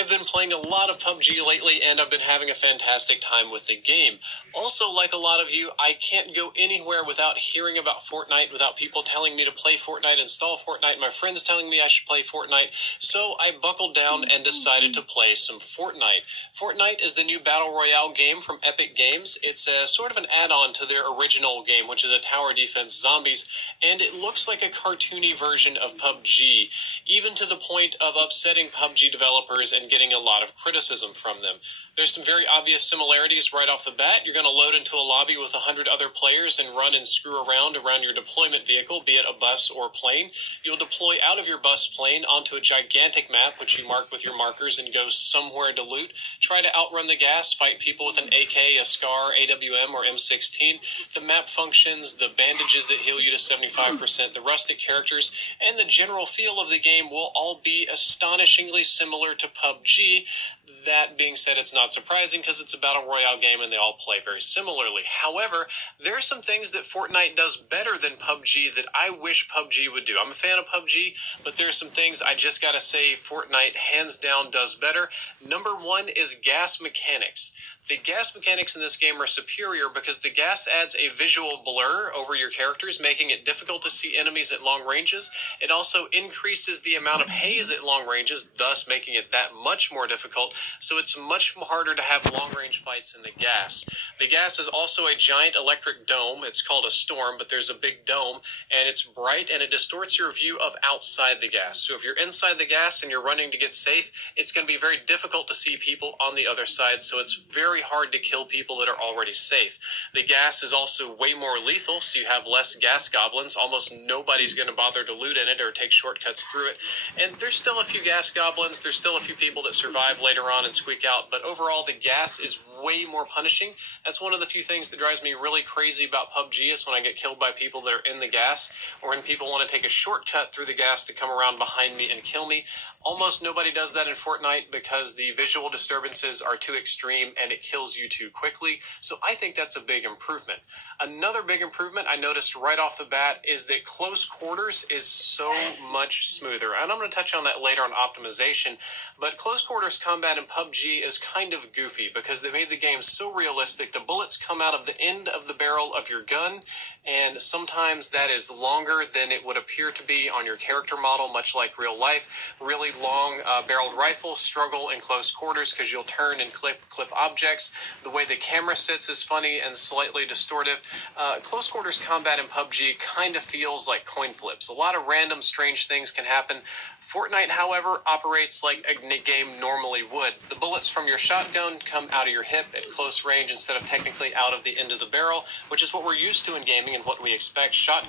I've been playing a lot of PUBG lately, and I've been having a fantastic time with the game. Also, like a lot of you, I can't go anywhere without hearing about Fortnite, without people telling me to play Fortnite, install Fortnite, my friends telling me I should play Fortnite, so I buckled down and decided to play some Fortnite. Fortnite is the new Battle Royale game from Epic Games. It's a sort of an add-on to their original game, which is a tower defense zombies, and it looks like a cartoony version of PUBG, even to the point of upsetting PUBG developers and getting a lot of criticism from them. There's some very obvious similarities right off the bat. You're going to load into a lobby with 100 other players and run and screw around your deployment vehicle, be it a bus or plane. You'll deploy out of your bus plane onto a gigantic map, which you mark with your markers, and go somewhere to loot. Try to outrun the gas, fight people with an AK, a SCAR, AWM, or M16. The map functions, the bandages that heal you to 75%, the rustic characters, and the general feel of the game will all be astonishingly similar to PUBG. That being said, it's not surprising because it's a battle royale game and they all play very similarly. However, there are some things that Fortnite does better than PUBG that I wish PUBG would do. I'm a fan of PUBG, but there are some things I just gotta say Fortnite hands down does better. Number one is gas mechanics. The gas mechanics in this game are superior because the gas adds a visual blur over your characters, making it difficult to see enemies at long ranges. It also increases the amount of haze at long ranges, thus making it that much more difficult, so it's much harder to have long-range fights in the gas. The gas is also a giant electric dome. It's called a storm, but there's a big dome, and it's bright, and it distorts your view of outside the gas. So if you're inside the gas and you're running to get safe, it's going to be very difficult to see people on the other side, so it's very hard to kill people that are already safe. The gas is also way more lethal, so you have less gas goblins. Almost nobody's going to bother to loot in it or take shortcuts through it. And there's still a few gas goblins. There's still a few people that survive later on and squeak out, but overall the gas is way more punishing. That's one of the few things that drives me really crazy about PUBG is when I get killed by people that are in the gas, or when people want to take a shortcut through the gas to come around behind me and kill me. Almost nobody does that in Fortnite because the visual disturbances are too extreme and it kills you too quickly, so I think that's a big improvement. Another big improvement I noticed right off the bat is that close quarters is so much smoother, and I'm going to touch on that later on optimization, but close quarters combat in PUBG is kind of goofy because they made the game so realistic. The bullets come out of the end of the barrel of your gun, and sometimes that is longer than it would appear to be on your character model, much like real life. Really long barreled rifles struggle in close quarters because you'll turn and clip objects. The way the camera sits is funny and slightly distortive. Close quarters combat in PUBG kind of feels like coin flips. A lot of random strange things can happen. Fortnite, however, operates like a game normally would. The bullets from your shotgun come out of your hip at close range instead of technically out of the end of the barrel, which is what we're used to in gaming and what we expect. Shotgun